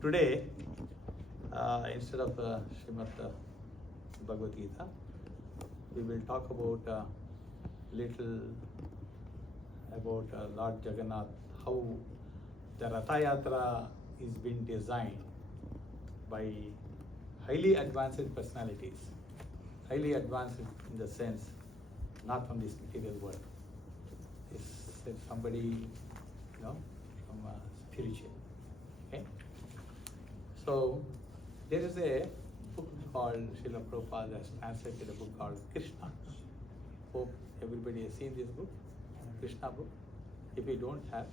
Today, instead of Srimad Bhagavad Gita, we will talk about little about Lord Jagannath, how the Ratha Yatra is being designed by highly advanced personalities, highly advanced in the sense, not from this material world. It's somebody, from spiritual. Okay. So there is a book called Srila Prabhupada has translated a book called Krishna. Hope everybody has seen this book, Krishna book. If you don't have,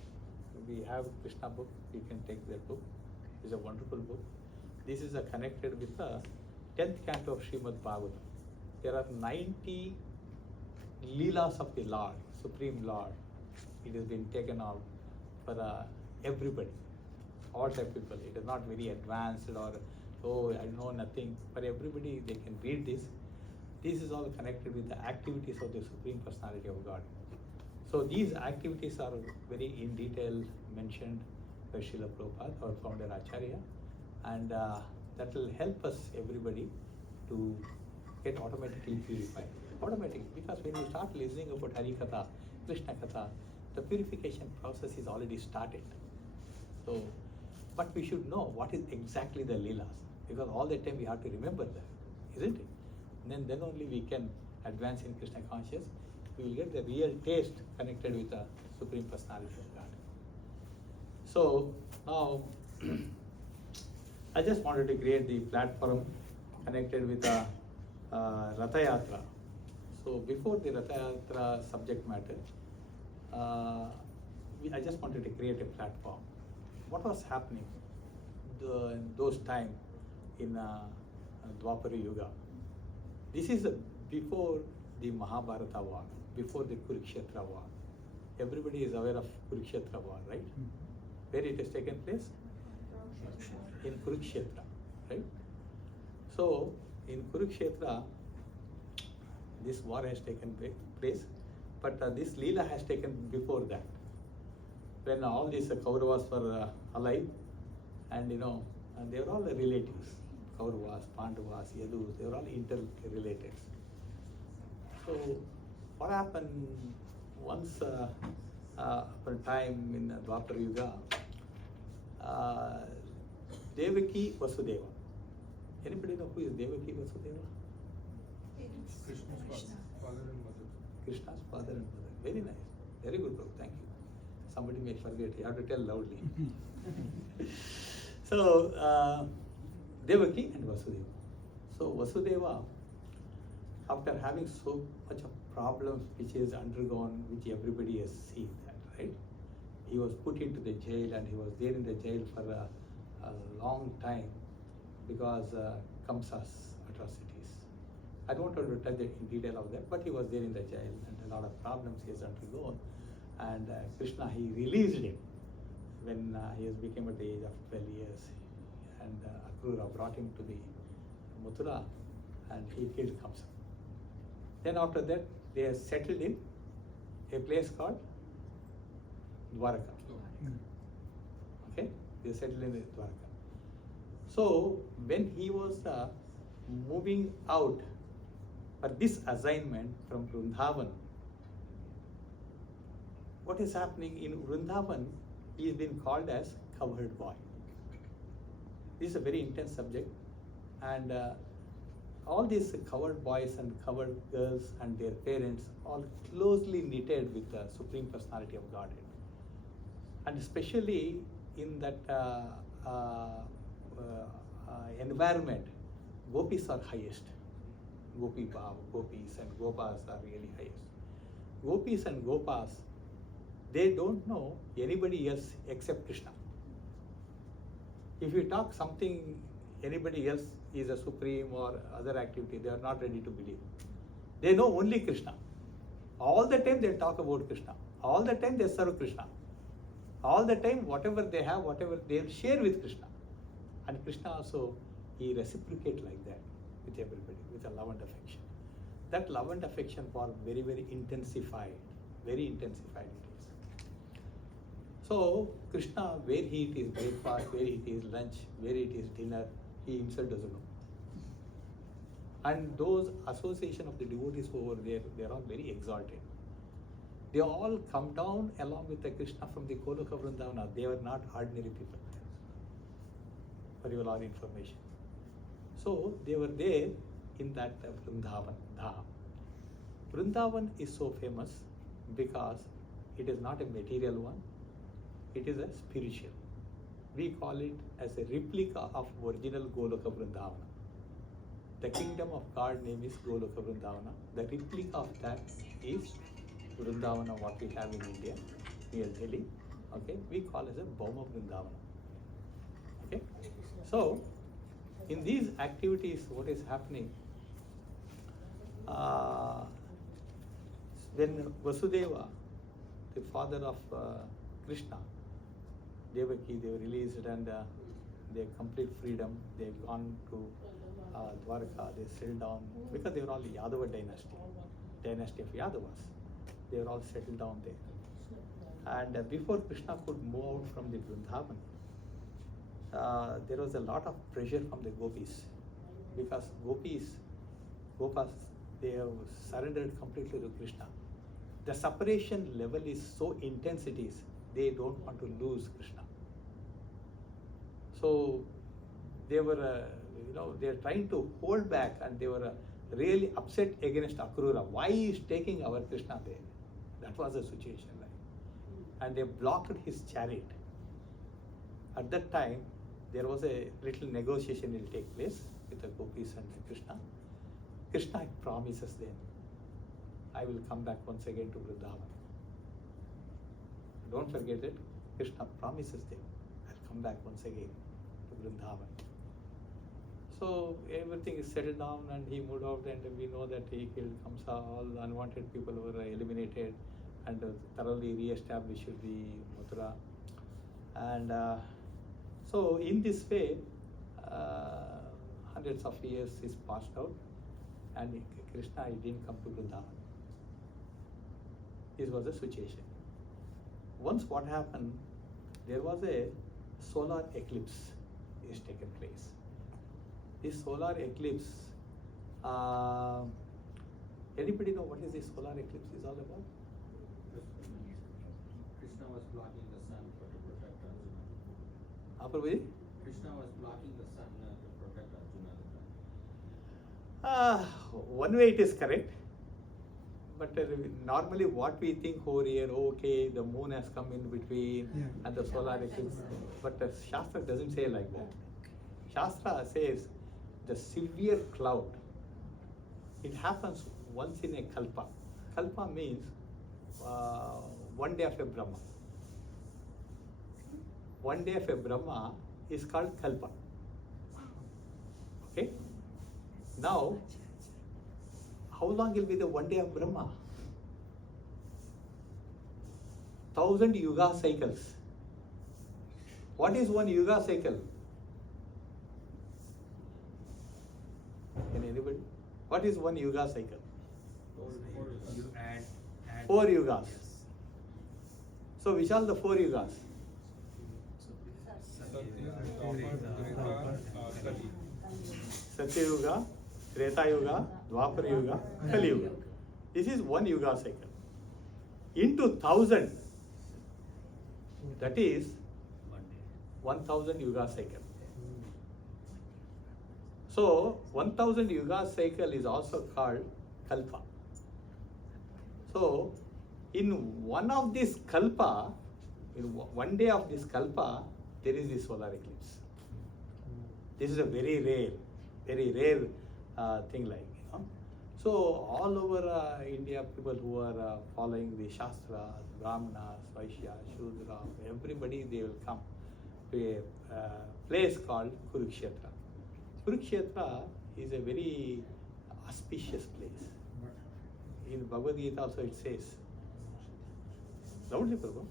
we have Krishna book, you can take that book. It's a wonderful book. This is connected with the 10th canto of Srimad Bhagavatam. There are 90 Leelas of the Lord, Supreme Lord. It has been taken out for everybody, all type of people. It is not very advanced or, oh, I know nothing. For everybody, they can read this. This is all connected with the activities of the Supreme Personality of God. So these activities are very in detail mentioned by Srila Prabhupada, our founder Acharya, and that will help us, everybody, to get automatically purified. Automatically, because when you start listening about Hari Katha, Krishna Katha, the purification process is already started. So, but we should know what is exactly the Leelas, because all the time we have to remember that, isn't it? And then only we can advance in Krishna consciousness. We will get the real taste connected with the Supreme Personality of God. So now, I just wanted to create the platform connected with the Ratha Yatra. So before the Ratha Yatra subject matter, I just wanted to create a platform. What was happening in those times in Dwapara Yuga? This is before the Mahabharata war, before the Kurukshetra war. Everybody is aware of Kurukshetra war, right? Where it has taken place? In Kurukshetra, right? So in Kurukshetra, this war has taken place, but this Leela has taken before that. When all these Kauravas were alive, and and they were all relatives. Kauravas, Pandavas, Yadus, they were all interrelated. So what happened once upon a time in Dwapara Yuga, Devaki Vasudeva. Anybody know who is Devaki Vasudeva? Krishna's father and mother. Krishna's father and mother. Very nice. Very good, bro. Thank you. Somebody may forget. You have to tell loudly. So, Devaki and Vasudeva. So, Vasudeva, after having so much of problems which he has undergone, which everybody has seen that, right? He was put into the jail, and he was there in the jail for a long time because Kamsa's atrocities. I don't want to touch in detail of that, but he was there in the jail, and a lot of problems he has undergone. And Krishna, he released him when he has become at the age of 12 years. And Akrura brought him to the Mathura, and he killed Kamsa. Then after that, they are settled in a place called Dwaraka. Okay, they settled in Dwaraka. So when he was moving out for this assignment from Vrindavan, what is happening in Vrindavan? He is being called as covered boy. This is a very intense subject, and all these covered boys and covered girls and their parents all closely knitted with the Supreme Personality of Godhead. And especially in that environment, gopis are highest. Gopi Bhav, gopis and gopas are really highest. Gopis and gopas, they don't know anybody else except Krishna. If you talk something, anybody else is a supreme or other activity, they are not ready to believe. They know only Krishna. All the time they talk about Krishna. All the time they serve Krishna. All the time, whatever they have, whatever they share with Krishna. And Krishna also, he reciprocates like that with everybody, with a love and affection. That love and affection was very, very intensified. Very intensified it is. So Krishna, where he eat his breakfast, where he eat his lunch, where he eat his dinner, he himself doesn't know. And those association of the devotees over there, they are all very exalted. They all come down along with the Krishna from the Goloka Vrindavana. They were not ordinary people, for your all information. So they were there in that Vrindavan Dham. Vrindavan is so famous because it is not a material one, it is a spiritual. We call it as a replica of original Goloka Vrindavana. The kingdom of God name is Goloka Vrindavana. The replica of that is Vrindavana, what we have in India, near Delhi. Okay, we call it as a Bhoma Vrindavana. Okay, so in these activities, what is happening? When Vasudeva, the father of Krishna, Devaki, they were released and they have complete freedom. They have gone to Dwarka, they settled down because they were all Yadava dynasty of Yadavas. They were all settled down there. And before Krishna could move out from the Vrindavan, there was a lot of pressure from the gopis because Gopas, they have surrendered completely to Krishna. The separation level is so intense it is, they don't want to lose Krishna. So they were, they are trying to hold back, and they were really upset against Akrura. Why he is taking our Krishna there? That was the situation, right? And they blocked his chariot. At that time, there was a little negotiation will take place with the gopis and Krishna. Krishna promises them, I will come back once again to Vrindavan. Don't forget it. Krishna promises them, I'll come back once again to Vrindavan. So everything is settled down and he moved out, and we know that he killed Kamsa, all unwanted people were eliminated and thoroughly re-established the Mathura. And so in this way, hundreds of years is passed out, and Krishna didn't come to Vrindavan. This was the situation. Once what happened, there was a solar eclipse is taken place. This solar eclipse, anybody know what is this solar eclipse is all about? Krishna was blocking the sun to protect Arjuna. Apurvi? Krishna was blocking the sun to protect Arjuna. One way it is correct, but normally what we think over here, okay, the moon has come in between and the solar eclipse, but the Shastra doesn't say like that. Shastra says the severe cloud, it happens once in a kalpa. Kalpa means 1 day of a Brahma. 1 day of a Brahma is called kalpa. Okay? Now, how long will be the 1 day of Brahma? 1000 yuga cycles. What is one yuga cycle? Can anybody? What is one yuga cycle? You add 4 yugas. So which are the 4 yugas? Satya Yuga, Treta Yuga, Dwapara Yuga, Kali Yuga. This is one yuga cycle. Into 1000, that is 1000 yuga cycle. So 1000 yuga cycle is also called kalpa. So in one of this kalpa, in 1 day of this kalpa, there is this solar eclipse. This is a very rare thing, like, So all over India, people who are following the Shastra, Brahmanas, Vaishyas, Shudra, everybody, they will come to a place called Kurukshetra. Kurukshetra is a very auspicious place. In Bhagavad Gita also it says, loudly Prabhu.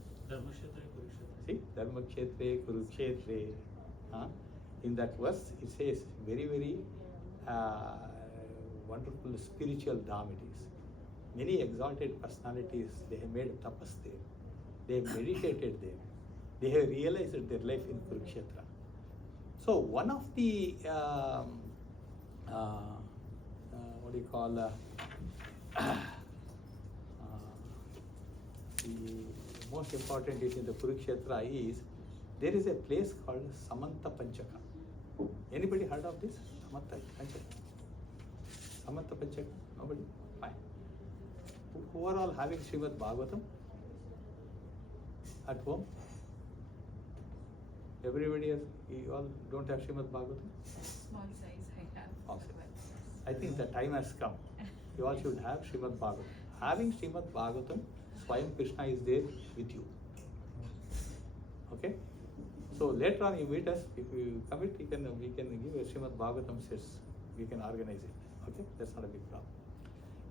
See, Dharmakshetre, Kurukshetre. In that verse, it says very wonderful spiritual dham it is. Many exalted personalities, they have made tapas there. They have meditated there. They have realized their life in Kurukshetra. So one of the what do you call the most important is in the Kurukshetra is there is a place called Samanta Panchaka. Anybody heard of this? Samanta Panchaka? Samanta Panchaka? Nobody? Fine. Who are all having Srimad Bhagavatam at home? Everybody has, you all don't have Srimad Bhagavatam? Small size I have. Okay. I think the time has come. You all should have Srimad Bhagavatam. Having Srimad Bhagavatam, Swayam Krishna is there with you. Okay? So later on you meet us, if you commit, we can give a Srimad Bhagavatam sets. We can organize it. Okay? That's not a big problem.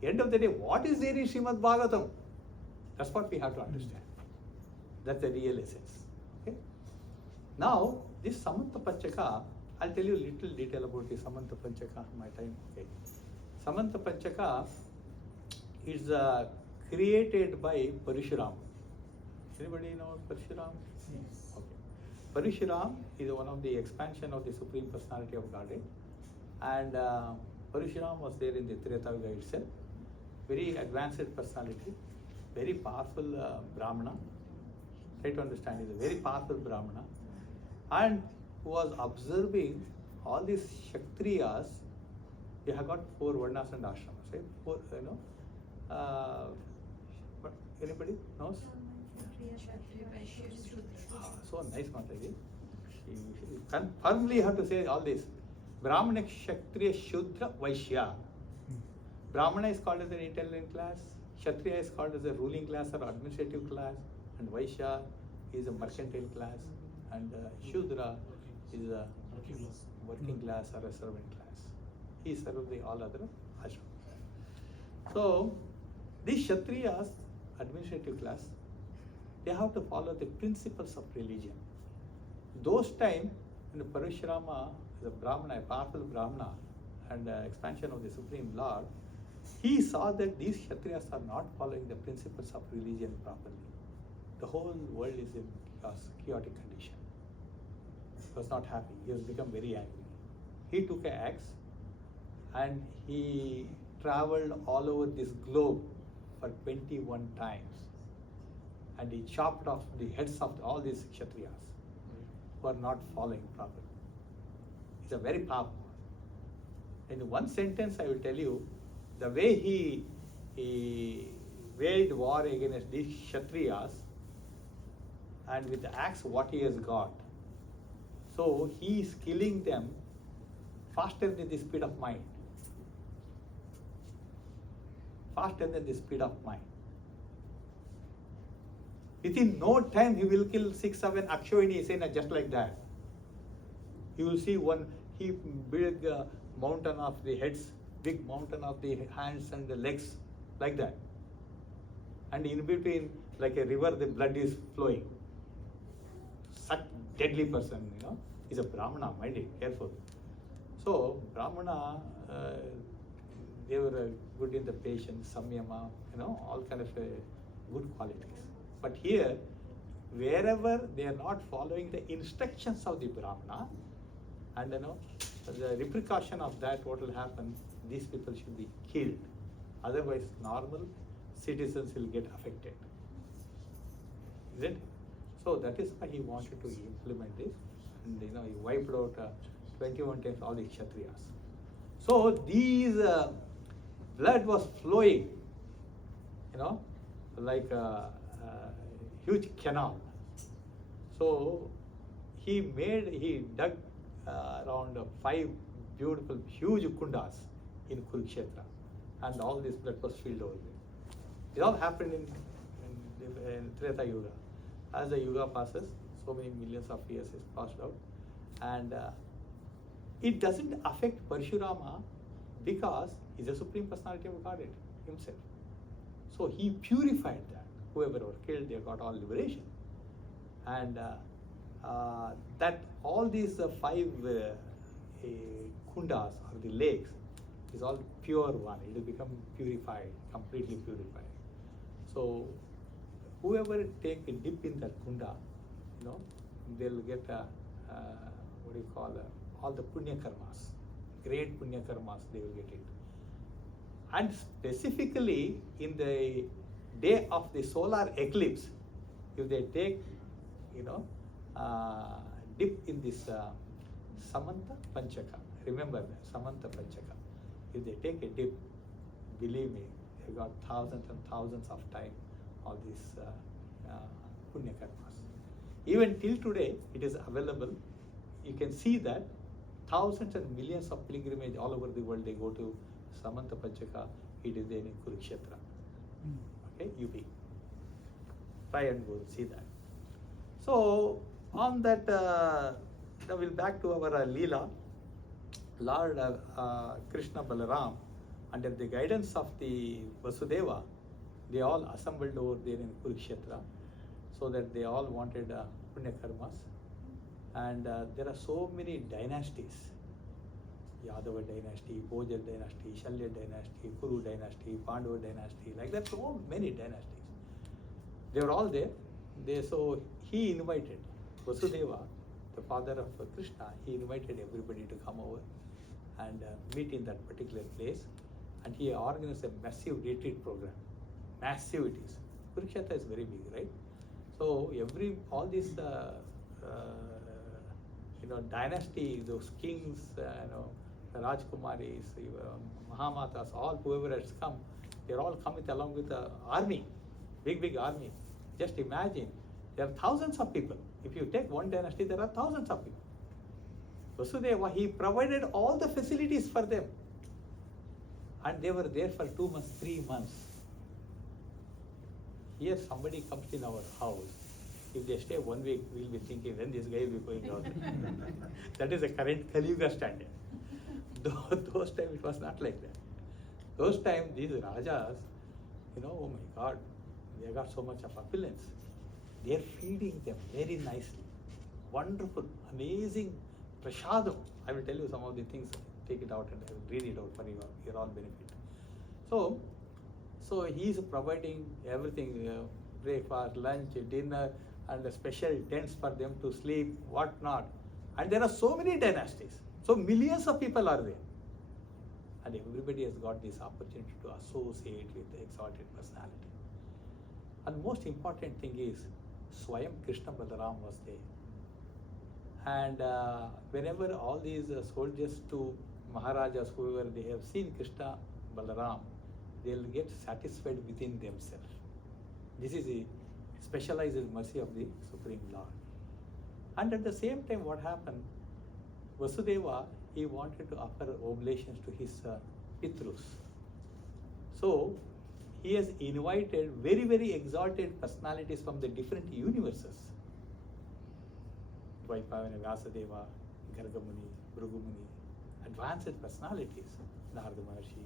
End of the day, what is there in Srimad Bhagavatam? That's what we have to understand. That's the real essence. Okay? Now, this Samanta Panchaka, I'll tell you a little detail about the Samanta Panchaka, my time. Okay. Samanta Panchaka is created by Parshuram. Anybody know Parshuram? Yes. Okay. Parshuram is one of the expansion of the Supreme Personality of Godhead. And Parshuram was there in the Treta Yuga itself. Very advanced personality, very powerful Brahmana. Try to understand, he's a very powerful Brahmana. And who was observing all these Kshatriyas. We have got 4 Varnas and Ashramas, right? 4, but anybody knows? So nice, Mataji. You firmly have to say all this. Brahmana, Kshatriya, Shudra, Vaishya. Brahmana is called as an intelligent class, Kshatriya is called as a ruling class or administrative class, and Vaishya is a mercantile class, and Shudra is a working class or a servant class. He serves the all other ashrams. So, these Kshatriyas, administrative class, they have to follow the principles of religion. Those time, in the Parashurama, the Brahmana, a powerful Brahmana, and expansion of the Supreme Lord, he saw that these Kshatriyas are not following the principles of religion properly. The whole world is in chaotic condition. He was not happy. He has become very angry. He took an axe and he traveled all over this globe for 21 times. And he chopped off the heads of all these Kshatriyas who are not following properly. It's a very powerful one. In one sentence, I will tell you, the way he waged war against these Kshatriyas, and with the axe what he has got. So he is killing them faster than the speed of mind. Faster than the speed of mind. Within no time he will kill 6-7 Akshayani Sena just like that. You will see one big mountain of the heads, big mountain of the hands and the legs, like that. And in between, like a river, the blood is flowing. Such deadly person, is a Brahmana, mind it, careful. So, Brahmana, they were good in the patience, samyama, all kind of good qualities. But here, wherever they are not following the instructions of the Brahmana, and the repercussion of that, what will happen, these people should be killed. Otherwise, normal citizens will get affected. Isn't it? So that is why he wanted to implement this. And he wiped out 21 times all the Kshatriyas. So these blood was flowing, like a huge canal. So he dug around 5 beautiful, huge kundas in Kurukshetra, and all this blood was filled over there. It all happened in Treta Yuga. As the Yuga passes, so many millions of years is passed out, and it doesn't affect Parshurama because he's a Supreme Personality of Godhead himself. So he purified that. Whoever were killed, they got all liberation. And that all these 5 kundas or the lakes is all pure one. It will become purified, completely purified. So whoever take a dip in that kunda, you know, they'll get what do you call all the punya karmas, great punya karmas, they will get it. And specifically in the day of the solar eclipse, if they take, you know, dip in this Samanta Panchaka, remember that, Samanta Panchaka. If they take a dip, believe me, they got thousands and thousands of time all these punya karmas. Even till today, it is available. You can see that thousands and millions of pilgrimage all over the world, they go to Samanta Panchaka. It is there in Kurukshetra. Okay, UP. Try and go see that. So on that, now we'll back to our Leela. Lord Krishna Balaram, under the guidance of the Vasudeva, they all assembled over there in Kurukshetra, so that they all wanted punya karmas. And there are so many dynasties. Yadava dynasty, Bhoja dynasty, Shalya dynasty, Kuru dynasty, Pandava dynasty, like that, so many dynasties. They were all there. So he invited Vasudeva, the father of Krishna, he invited everybody to come over and meet in that particular place. And he organized a massive retreat program. Massive it is. Kurukshetra is very big, right? So all these dynasty, those kings, the Rajkumaris, Mahamatas, all whoever has come, they're all coming along with the army, big army. Just imagine, there are thousands of people. If you take one dynasty, there are thousands of people. Vasudeva, he provided all the facilities for them. And they were there for 2 months, 3 months. Here somebody comes in our house. If they stay 1 week, we'll be thinking, when this guy will be going out. That is the current Kali Yuga standard. Those times it was not like that. Those times these Rajas, oh my God, they got so much of opulence. They are feeding them very nicely. Wonderful, amazing prashadam. I will tell you some of the things. Take it out and I will read it out for your all benefit. So he is providing everything, breakfast, lunch, dinner, and special tents for them to sleep, whatnot. And there are so many dynasties. So millions of people are there. And everybody has got this opportunity to associate with the exalted personality. And most important thing is, Swayam Krishna Balaram was there. And whenever all these soldiers to Maharajas, whoever, they have seen Krishna Balaram, they'll get satisfied within themselves. This is a specialized mercy of the Supreme Lord. And at the same time, what happened? Vasudeva, he wanted to offer oblations to his Pitrus. So he has invited very, very exalted personalities from the different universes. Vaipavana, Vyasadeva, Gargamuni, Bhrugumuni, advanced personalities, Narada Maharshi.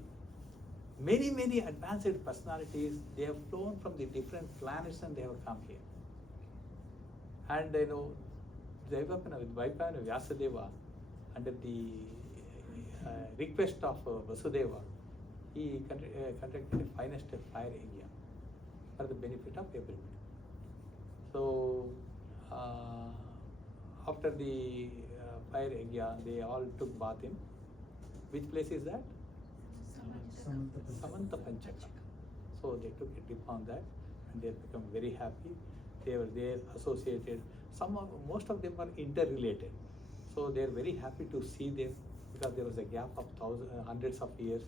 Many, many advanced personalities, they have flown from the different planets and they have come here. And Vaipavana, Vyasadeva, under the request of Vasudeva, he conducted a finest fire yajna for the benefit of everybody. So, after the fire yajna, they all took bath in which place is that? Samanta Panchaka. So they took a dip on that and they become very happy. They were there associated. Most of them are interrelated. So they are very happy to see them because there was a gap of hundreds of years.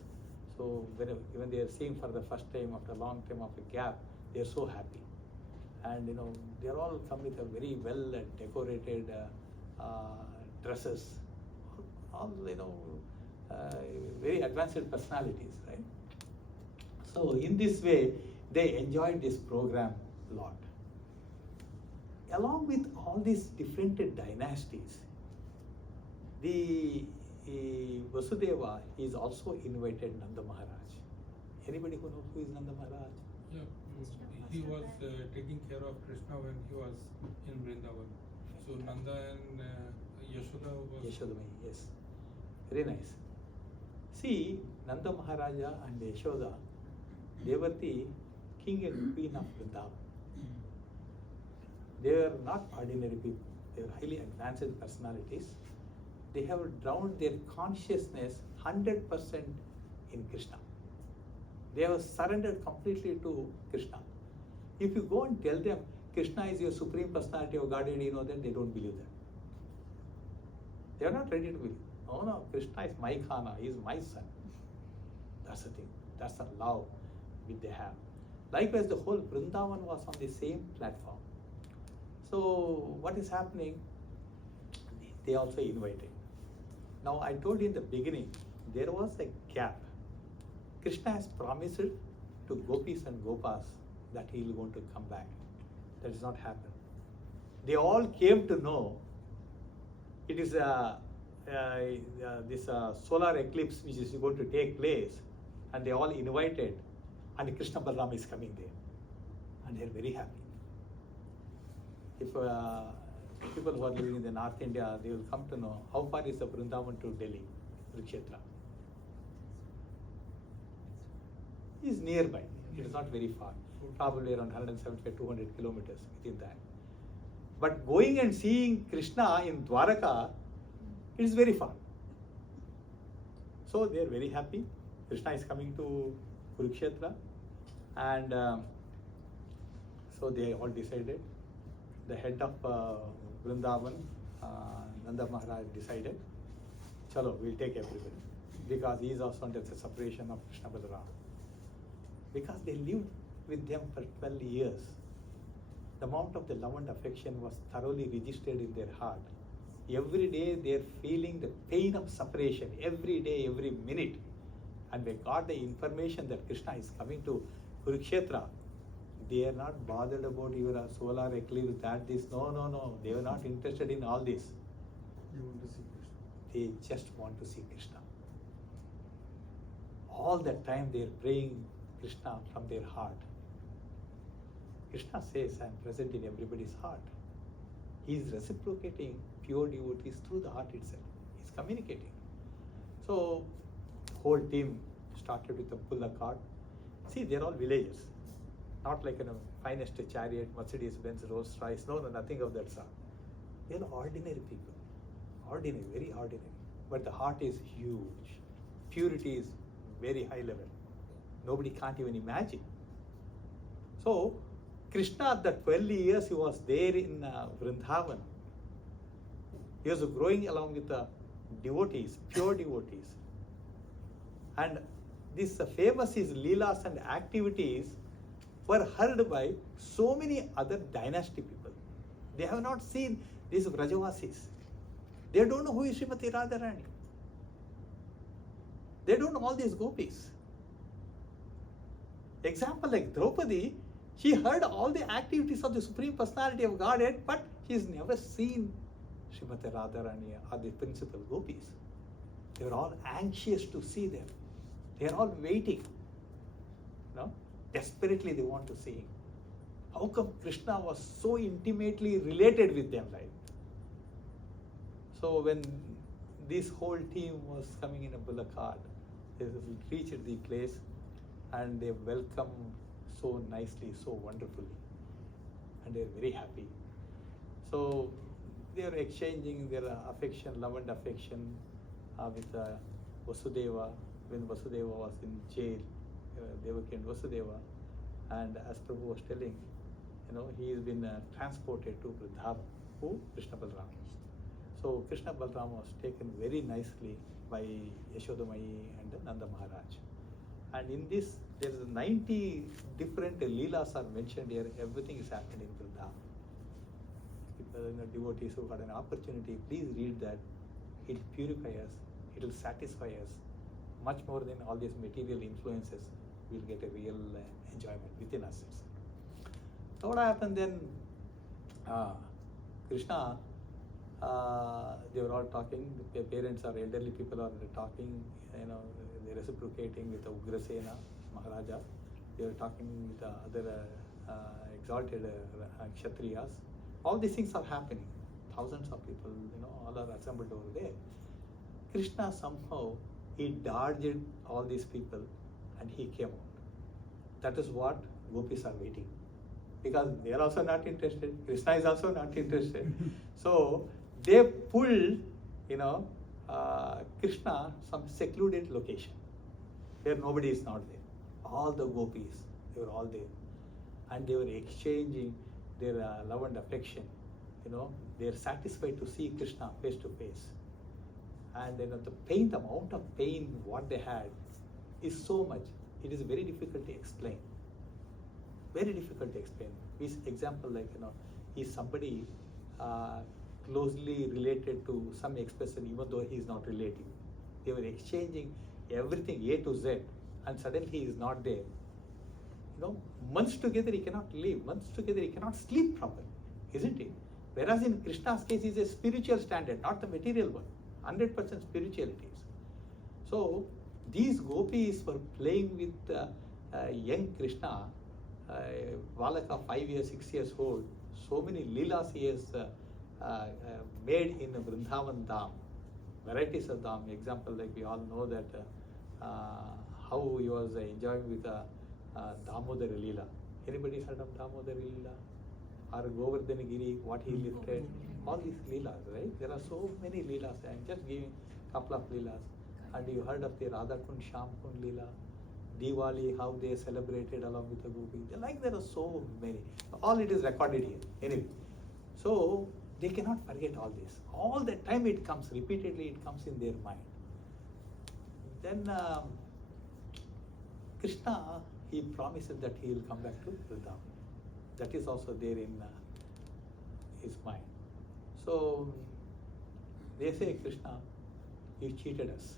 So when they are seeing for the first time after a long time of a gap, they are so happy. And they are all come with a very well decorated dresses, all very advanced personalities, right? So in this way, they enjoyed this program a lot. Along with all these different dynasties, the Vasudeva is also invited Nanda Maharaj. Anybody who knows who is Nanda Maharaj? Yeah, he was taking care of Krishna when he was in Vrindavan. So Nanda and Yashoda was... Yashodamai, yes. Very nice. See, Nanda Maharaja and Yashoda, they were the king and queen of Vrindavan. They were not ordinary people. They were highly advanced personalities. They have drowned their consciousness 100% in Krishna. They have surrendered completely to Krishna. If you go and tell them Krishna is your supreme personality of Godhead, then they don't believe that. They are not ready to believe. Oh no, Krishna is my Khana, he is my son. That's the thing. That's the love which they have. Likewise, the whole Vrindavan was on the same platform. So what is happening? They also invited. Now I told you in the beginning, there was a gap. Krishna has promised to gopis and gopas that he is going to come back. That has not happened. They all came to know it is this solar eclipse which is going to take place, and they all invited, and Krishna Balram is coming there, and they are very happy. If people who are living in the North India, they will come to know how far is the Vrindavan to Delhi, Kurukshetra. It is nearby. It is not very far. Probably around 175, 200 kilometers within that. But going and seeing Krishna in Dwaraka, it is very far. So they are very happy. Krishna is coming to Kurukshetra, and so they all decided. The head of Vrindavan, Nanda Maharaj, decided, chalo, we'll take everybody, because he is also under the separation of Krishna Balaram. Because they lived with them for 12 years. The amount of the love and affection was thoroughly registered in their heart. Every day they are feeling the pain of separation, every day, every minute. And they got the information that Krishna is coming to Kurukshetra. They are not bothered about your solar eclipse, that, this. No. They are not interested in all this. You want to see Krishna. They just want to see Krishna. All that time they are praying Krishna from their heart. Krishna says, I am present in everybody's heart. He is reciprocating pure devotees through the heart itself. He is communicating. So, whole team started with a bullock cart. See, they are all villagers. Not like finest chariot, Mercedes Benz, Rolls Royce. No, nothing of that sort. They are ordinary people. Ordinary, very ordinary. But the heart is huge. Purity is very high level. Nobody can't even imagine. So, Krishna, at the 12 years he was there in Vrindavan, he was growing along with the devotees, pure devotees. And this famous his leelas and activities were heard by so many other dynasty people. They have not seen these Vrajavasis. They don't know who is Srimati Radharani. They don't know all these gopis. Example like Draupadi, she heard all the activities of the Supreme Personality of Godhead, but she has never seen Srimati Radharani or the principal gopis. They were all anxious to see them. They are all waiting. No? Desperately they want to see him. How come Krishna was so intimately related with them like? So when this whole team was coming in a bullock cart, they reached the place and they welcomed so nicely, so wonderfully, and they are very happy. So they are exchanging their affection, love and affection with Vasudeva. When Vasudeva was in jail, Devaki and Vasudeva, and as Prabhu was telling, he has been transported to Vrindavan, who Krishna Balram. So Krishna Balram was taken very nicely by Yashodamayi and Nanda Maharaj. And in this, there is 90 different leelas are mentioned here. Everything is happening in Vrindavan. If devotees who got an opportunity, please read that. It will purify us. It will satisfy us. Much more than all these material influences, we will get a real enjoyment within us. So what happened then? Krishna, they were all talking. Their parents or elderly people are talking. They're reciprocating with the Ugrasena Maharaja. They were talking with the other exalted Kshatriyas. All these things are happening. Thousands of people, all are assembled over there. Krishna somehow, he dodged all these people and he came out. That is what gopis are waiting. because they are also not interested. Krishna is also not interested. So they pulled, Krishna some secluded location where nobody is not there. All the gopis, they were all there, and they were exchanging their love and affection. They are satisfied to see Krishna face to face, and the pain, the amount of pain what they had is so much. It is very difficult to explain. Very difficult to explain. This example, is somebody closely related to some expression, even though he is not relating. They were exchanging everything A to Z, and suddenly he is not there. Months together he cannot live. Months together he cannot sleep properly, isn't it? Whereas in Krishna's case, is a spiritual standard, not the material one. 100% spirituality. So these gopis were playing with young Krishna, Balaka 5 years, 6 years old. So many leelas he has made in Vrindavan Dham, varieties of Dham. Example, like we all know that how he was enjoying with Damodara Leela. Anybody heard of Damodara Leela? Or Govardhana Giri, what he lifted? All these leelas, right? There are so many leelas. I am just giving a couple of leelas. And you heard of the Radha Kund, Shyam Kund Leela, Diwali, how they celebrated along with the gopis. There are so many. All it is recorded here. Anyway, so they cannot forget all this. All the time it comes, repeatedly it comes in their mind. Then Krishna, he promises that he will come back to Vrindavan. That is also there in his mind. So they say, Krishna, you cheated us.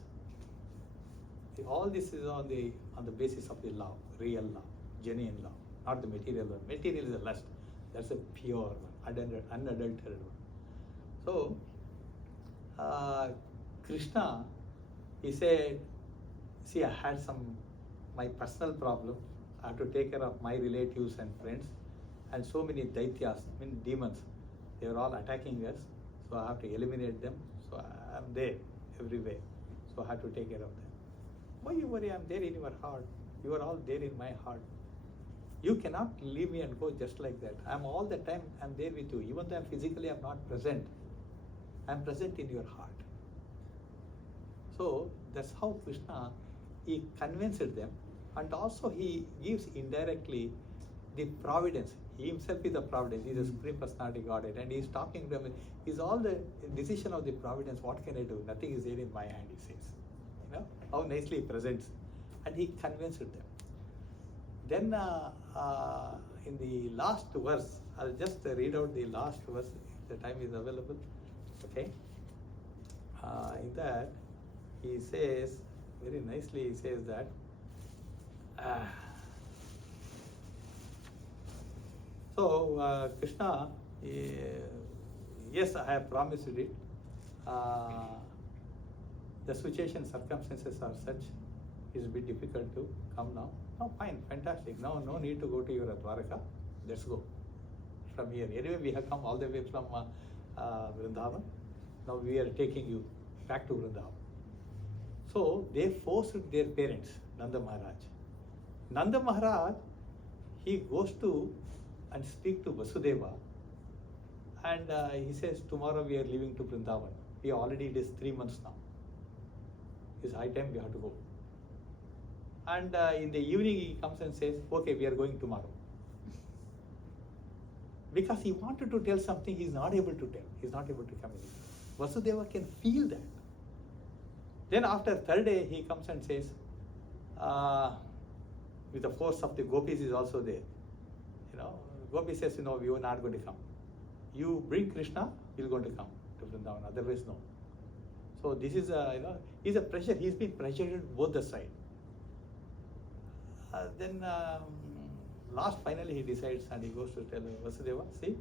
All this is on the basis of the love, real love, genuine love, not the material one. Material is a lust. That's a pure one, unadulterated one. So Krishna, he said, see, I had my personal problem. I have to take care of my relatives and friends, and so many daityas, demons. They are all attacking us, so I have to eliminate them. So I am there everywhere. So I have to take care of them. Why you worry? I am there in your heart. You are all there in my heart. You cannot leave me and go just like that. I am all the time, I am there with you. Even though physically I am not present, I am present in your heart. So that's how Krishna, he convinced them, and also he gives indirectly the providence. He himself is the providence. He is the Supreme Personality Godhead, and he is talking to them. He is all the decision of the providence. What can I do? Nothing is there in my hand, he says. How nicely he presents, and he convinced them. Then in the last verse, I'll just read out the last verse if the time is available. Okay. In that, he says very nicely. He says that. So Krishna, yes, I have promised it. The situation, circumstances are such, it's a bit difficult to come now. Oh, fine, fantastic. Now, no need to go to your Dwaraka. Let's go from here. Anyway, we have come all the way from Vrindavan. Now we are taking you back to Vrindavan. So they forced their parents, Nanda Maharaj. Nanda Maharaj, he goes to and speak to Vasudeva, and he says, tomorrow we are leaving to Vrindavan. It is 3 months now. It's high time we have to go. And in the evening he comes and says, okay, we are going tomorrow. Because he wanted to tell something, he is not able to tell. He is not able to communicate. Vasudeva can feel that. Then after third day, he comes and says, with the force of the gopis is also there. Gopi says, we are not going to come. You bring Krishna, he is going to come to Vrindavan. Otherwise, no. So this is he's a pressure. He's been pressured both the side. Then last finally he decides and he goes to tell Vasudeva, see,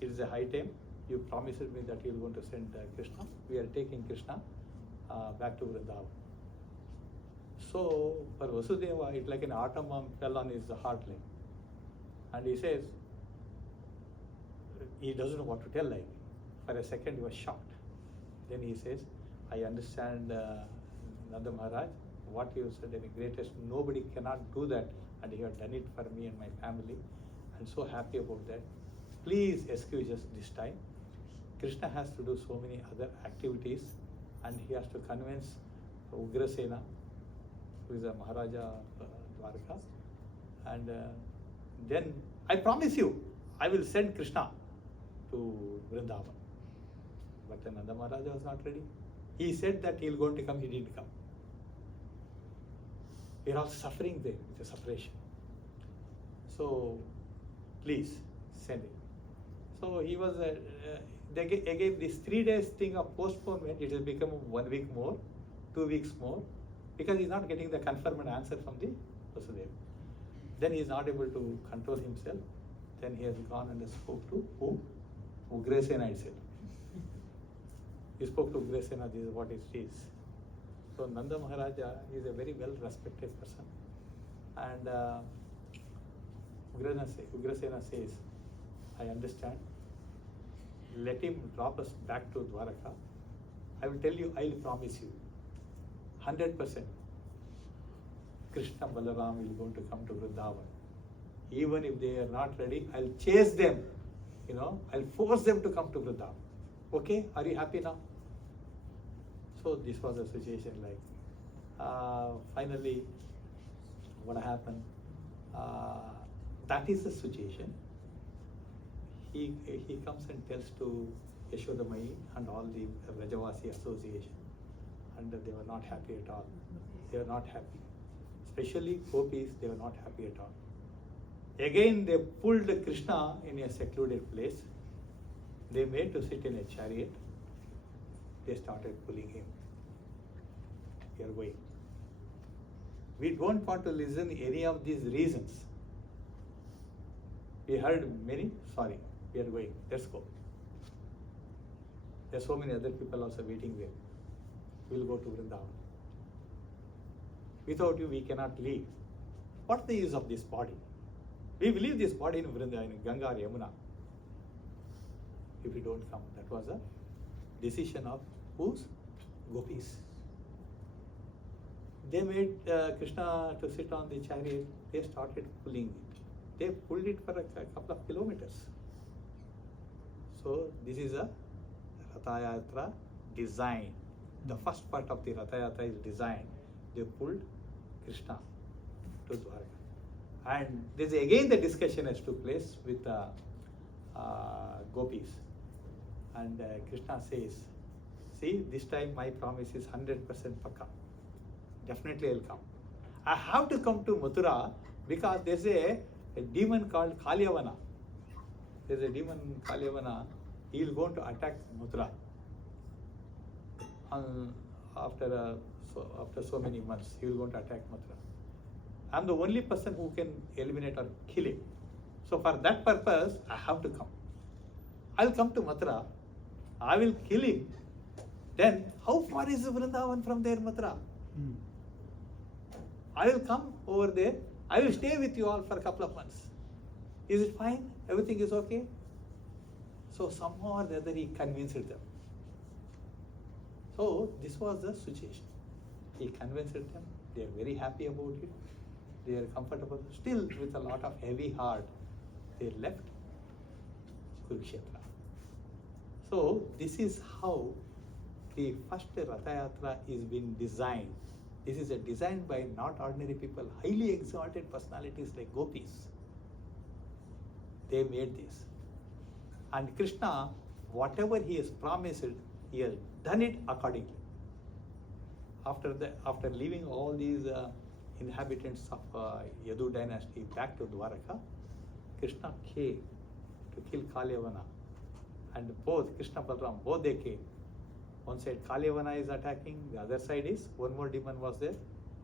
it is a high time. You promised me that you are going to send Krishna. We are taking Krishna back to Vrindavan. So for Vasudeva, it's like an atom bomb fell on his heart line. And he says, he doesn't know what to tell like. For a second he was shocked. Then he says, I understand Nanda Maharaj, what you said is the greatest. Nobody cannot do that, and you have done it for me and my family. and so happy about that. Please excuse us this time. Krishna has to do so many other activities, and he has to convince Ugrasena, who is a Maharaja of Dwarka, and then I promise you, I will send Krishna to Vrindavan. But then Nanda Maharaja was not ready. He said that he will going to come, he didn't come. We are all suffering there with the separation. So please send it. So he was, again this 3 days thing of postponement, it will become 1 week more, 2 weeks more, because he is not getting the confirmed answer from the Vasudeva. Then he is not able to control himself. Then he has gone and spoke to who? Ugrasena itself. He spoke to Ugrasena, this is what it is. So Nanda Maharaja is a very well respected person. And Ugrasena says, I understand. Let him drop us back to Dwaraka. I will tell you, I will promise you, 100%. Krishna Balaram will going to come to Vrindavan. Even if they are not ready, I'll chase them. I'll force them to come to Vrindavan. Okay? Are you happy now? So this was a situation like. Finally, what happened? That is the situation. He comes and tells to Yashodamai and all the Rajavasi association, and they were not happy at all. They were not happy. Especially gopis, they were not happy at all. Again, they pulled Krishna in a secluded place. They made to sit in a chariot. They started pulling him. We are going. We don't want to listen any of these reasons. We heard many, sorry, we are going, let's go. There are so many other people also waiting there. We will go to Vrindavan. Without you, we cannot leave. What's the use of this body? We will leave this body in Vrindavan, in Ganga or Yamuna. If we don't come, that was a decision of whose? Gopis. They made Krishna to sit on the chariot. They started pulling it. They pulled it for a couple of kilometers. So this is a Ratha Yatra design. The first part of the Ratha Yatra is designed. They pulled Krishna to Dwarka. And there's again the discussion has took place with gopis. And Krishna says, see, this time my promise is 100% pakka. Definitely I'll come. I have to come to Mathura because there's a demon called Kalyavana. There's a demon Kalyavana. He will go to attack Mathura. After so many months, he will go to attack Mathura. I'm the only person who can eliminate or kill him. So for that purpose, I have to come. I'll come to Mathura. I will kill him. Then how far is Vrindavan from there, Mathura? I will come over there. I will stay with you all for a couple of months. Is it fine? Everything is okay? So somehow or the other he convinced them. So this was the situation. He convinced them. They are very happy about it. They are comfortable. Still with a lot of heavy heart, they left Kurukshetra. So this is how the first Ratha Yatra is being designed. This is a design by not ordinary people, highly exalted personalities like gopis. They made this. And Krishna, whatever he has promised, he has done it accordingly. After leaving all these inhabitants of Yadu dynasty back to Dwaraka, Krishna came to kill Kalyavana. And both Krishna Balaram, both they came. One side Kalyavana is attacking, the other side is, one more demon was there.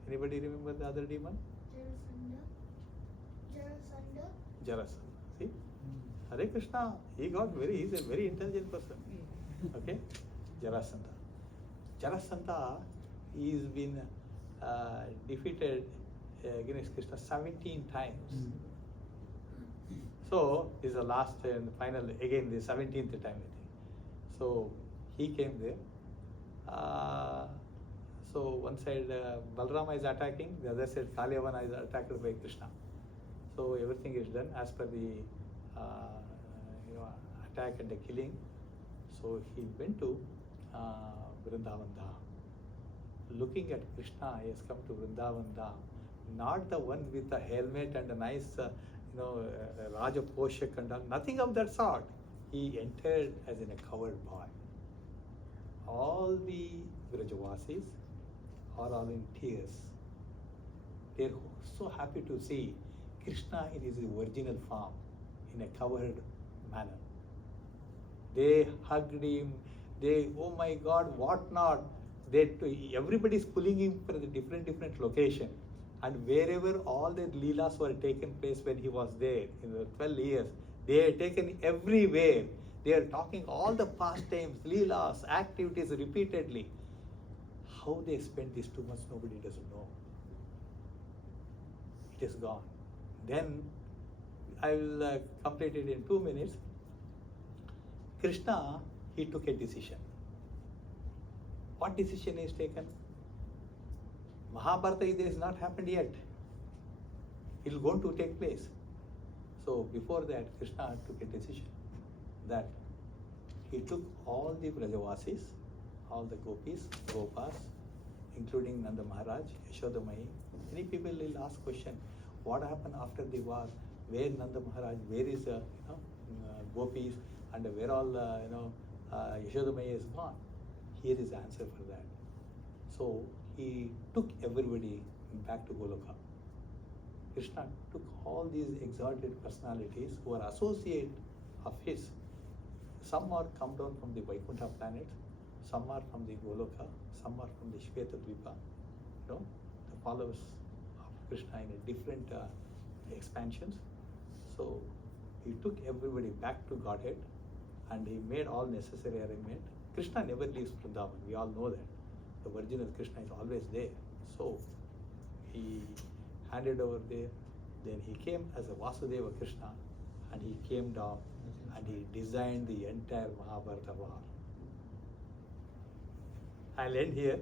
Anybody remember the other demon? Jarasandha. See? Hare Krishna, he's a very intelligent person. Okay? Jarasandha. Jarasandha, he's been defeated against Krishna 17 times. So, this is the last and final, again the 17th time, I think. So, he came there. So one side Balarama is attacking, the other side Kalyavana is attacked by Krishna. So everything is done as per the attack and the killing. So he went to Vrindavan Dham. Looking at Krishna, he has come to Vrindavan Dham. Not the one with a helmet and a nice, Raja Poshak and all, nothing of that sort. He entered as in a covered boy. All the Vrajavasis are all in tears. They're so happy to see Krishna in his original form, in a covered manner. They hugged him, oh my God, what not. Everybody is pulling him for the different location. And wherever all the leelas were taken place when he was there, in the 12 years, they are taken everywhere. They are talking all the pastimes, leelas, activities repeatedly. How they spent these 2 months, nobody doesn't know. It is gone. Then I will complete it in 2 minutes. Krishna, he took a decision. What decision is taken? Mahabharata has not happened yet. It is going to take place. So before that, Krishna took a decision that he took all the Vrajavasis, all the gopis, gopas, including Nanda Maharaj, Yashoda Mai. Many people will ask question, what happened after the war? Where Nanda Maharaj? Where is gopis? And where all Yashoda Mai is gone? Here is the answer for that. So he took everybody back to Goloka. Krishna took all these exalted personalities who are associate of his. Some are come down from the Vaikuntha planet, some are from the Goloka, some are from the Shveta Dvipa, the followers of Krishna in a different expansions. So he took everybody back to Godhead and he made all necessary arrangement. Krishna never leaves Vrindavan, we all know that. The original Krishna is always there. So he handed over there, then he came as a Vasudeva Krishna and he came down and he designed the entire Mahabharata war. I'll end here.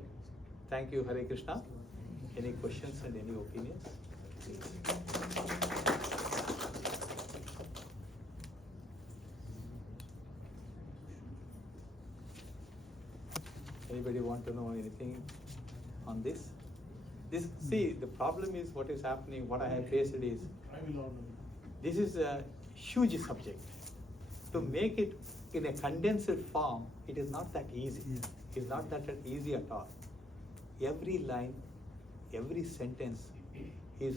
Thank you, Hare Krishna. Any questions and any opinions? Anybody want to know anything on this? See, the problem is what is happening, what I have faced is, this is a huge subject. To make it in a condensed form, it is not that easy. It's not that easy at all. Every line, every sentence is,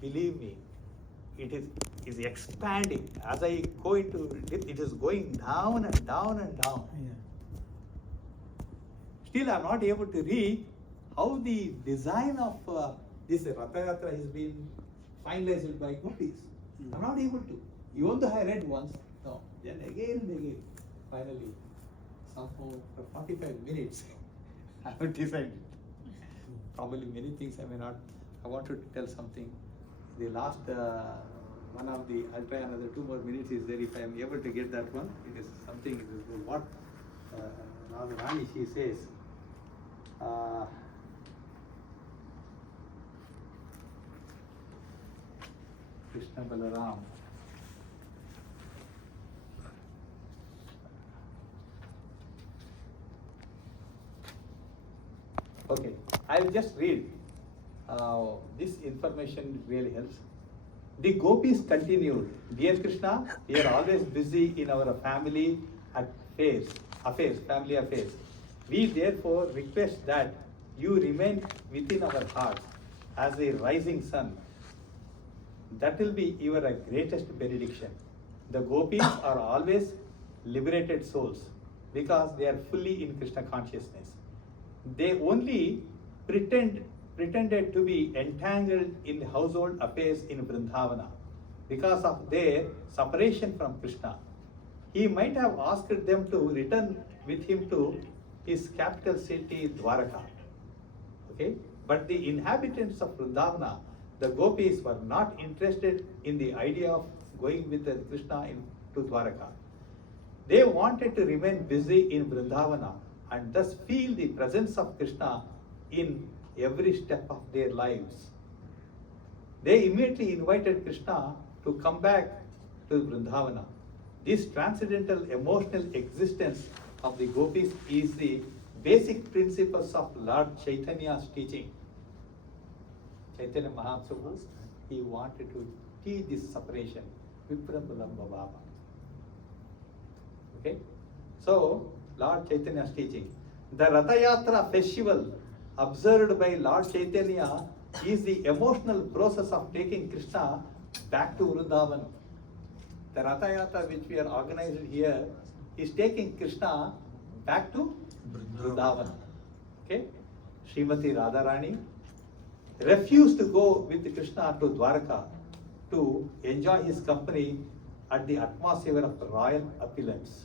believe me, it is expanding. As I go into it, it is going down and down and down. Still, I am not able to read how the design of this Ratha Yatra has been finalized by gopis. I am not able to. Even though I read once, no. Then again and again, finally, somehow for 45 minutes, I have decided. Probably many things I may not. I wanted to tell something. The last one of the, I'll try another 2 more minutes is there. If I am able to get that one, it is something, it is what Radharani, she says. Krishna Balaram. Okay, I will just read. This information really helps. The gopis continued, dear Krishna, we are always busy in our family family affairs. We therefore request that you remain within our hearts as a rising sun. That will be your greatest benediction. The gopis are always liberated souls because they are fully in Krishna consciousness. They only pretended to be entangled in household affairs in Vrindavana because of their separation from Krishna. He might have asked them to return with him to his capital city Dwaraka. Okay? But the inhabitants of Vrindavana, the gopis, were not interested in the idea of going with Krishna to Dwaraka. They wanted to remain busy in Vrindavana and thus feel the presence of Krishna in every step of their lives. they immediately invited Krishna to come back to Vrindavana. This transcendental emotional existence of the gopis is the basic principles of Lord Chaitanya's teaching. Chaitanya Mahaprabhu, he wanted to teach this separation. Viprabulamba Baba. Okay? So, Lord Chaitanya's teaching. The Ratha Yatra festival observed by Lord Chaitanya is the emotional process of taking Krishna back to Vrindavan. The Ratha Yatra which we are organized here is taking Krishna back to Vrindavan. Okay? Srimati Radharani refused to go with Krishna to Dwarka to enjoy his company at the atmosphere of royal opulence.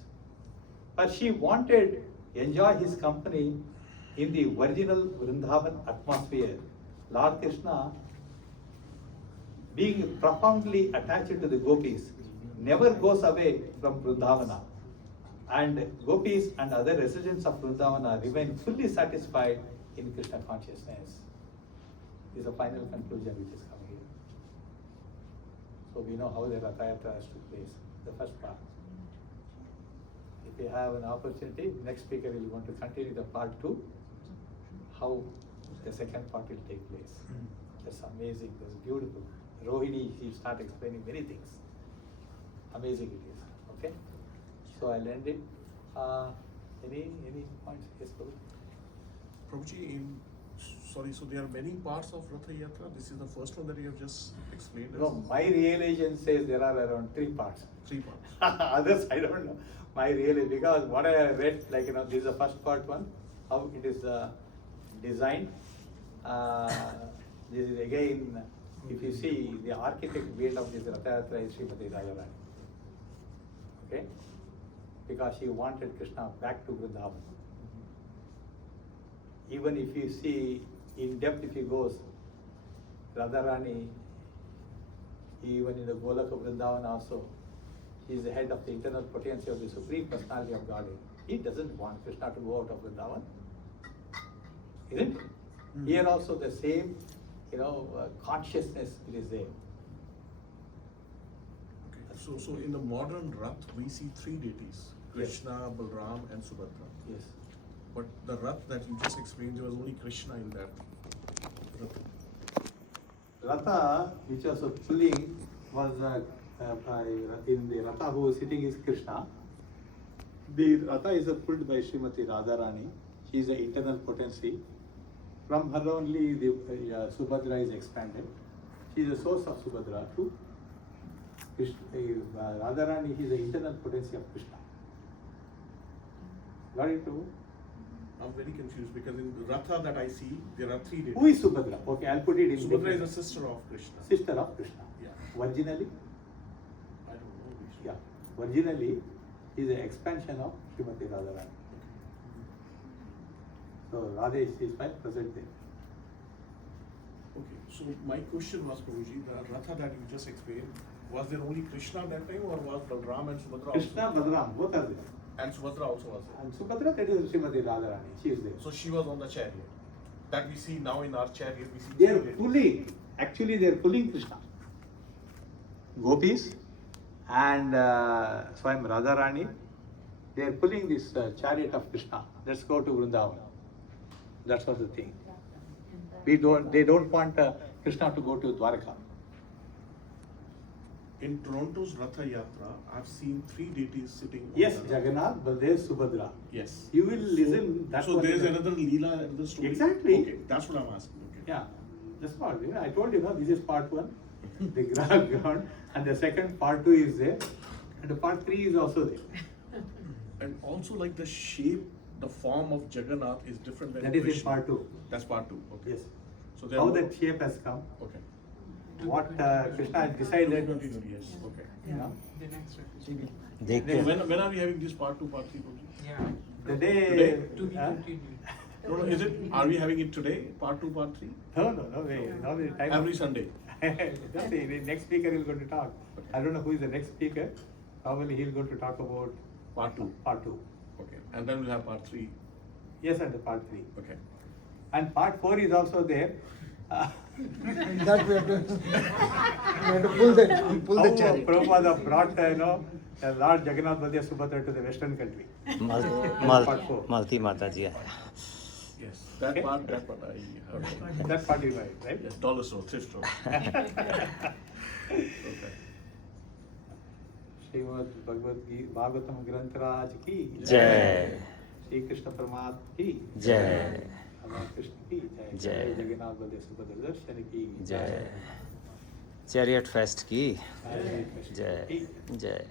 But she wanted to enjoy his company in the original Vrindavan atmosphere. Lord Krishna, being profoundly attached to the gopis, never goes away from Vrindavana. And gopis and other residents of Vrindavana remain fully satisfied in Krishna consciousness. This is the final conclusion which is coming here. So we know how the Ratha Yatra took place, the first part. If we have an opportunity, next speaker is going to continue the part 2, how the second part will take place. That's amazing, that's beautiful. Rohini, she start explaining many things. Amazing it is, okay? So I'll end it. Any points? Yes, Prabhu? Prabhuji, so there are many parts of Ratha Yatra. This is the first one that you have just explained. No, my realization says there are around 3 parts. 3 parts. Others, I don't know. My realization, because what I read, like, this is the first part one, how it is designed. This is again, if you see, the architect build of this Ratha Yatra is Srimati Radharani. Okay? Because she wanted Krishna back to Vrindavan. Even if you see in depth, if you go, Radharani, even in the Golaka Vrindavan also, he is the head of the internal potency of the Supreme Personality of Godhead. He doesn't want Krishna to go out of Vrindavan. Isn't it? Mm-hmm. Here also the same, consciousness it is there. Okay. So in the modern Rath, we see 3 deities, Krishna, Balram and Subhadra. Yes. But the Rath that you just explained, there was only Krishna in that Rath. Ratha, which was pulling, was in the Ratha who was sitting is Krishna. The Ratha is pulled by Srimati Radharani. She is the internal potency. From her only the Subhadra is expanded. She is the source of Subhadra too. Radharani is the internal potency of Krishna. Got it too? I'm very confused because in Ratha that I see, there are 3 deities. Who is Subhadra? Okay, I'll put it in. Subhadra is a sister of Krishna. Sister of Krishna. Yeah. Originally? I don't know which. Yeah. Originally is an expansion of Srimati Radharani. So Radha is present there. Okay, so my question was, Prabhuji, the Ratha that you just explained, was there only Krishna that time or was Balram and Subhadra Krishna, also? Balram, both are there. And Subhadra also was there. And Subhadra, that is Srimati Radharani, she is there. So she was on the chariot. That we see now in our chariot, we see They are 3 deities. pulling, actually they are pulling Krishna. Gopis and Swayam Radharani, they are pulling this chariot of Krishna. Let's go to Vrindavan. That's what the thing. They don't want Krishna to go to Dwarka. In Toronto's Ratha Yatra, I've seen 3 deities sitting. Yes, on the Jagannath, Baldev, Subhadra. Yes. You will listen. That's So what there's it is. another Leela, another story. Exactly. Okay, that's what I'm asking. Okay. Yeah, that's what. I told you, this is part 1, the ground, and the second part 2 is there, and the part 3 is also there. And also like the shape, the form of Jagannath is different than That is in Krishna. part 2. That's part 2. Okay. Yes. So there How are that shape has come, Okay. what Krishna has decided. Yes. Okay. You know, The next So when are we having this part 2, part 3? Yeah. the day. Today? To be huh? continued. No, is it? Are we having it today? Part 2, part 3? No, wait. Now the time. Every Sunday. Just say, the next speaker is going to talk. I don't know who is the next speaker. Probably he's going to talk about Part 2. part 2. Okay. And then we'll have part 3. Yes, and the part 3. Okay. And part 4 is also there. That we have to pull the How chariot. Prabhupada brought, Lord Jagannath Baldev Subhadra to the Western country. Part four. मलती माता जी आया. Yes, that Okay. part I heard. That part you right, right? Yes, dollar store, thrift store. Okay. Shrimad Bhagavatam ग्रंथराज की जय. श्री कृष्ण परमात्मा की जय. भगवान कृष्ण की जय. जय. जगन्नाथ बलदेव सुभद्रा दर्शन की जय. चैरियट फेस्ट की जय. जय. जय.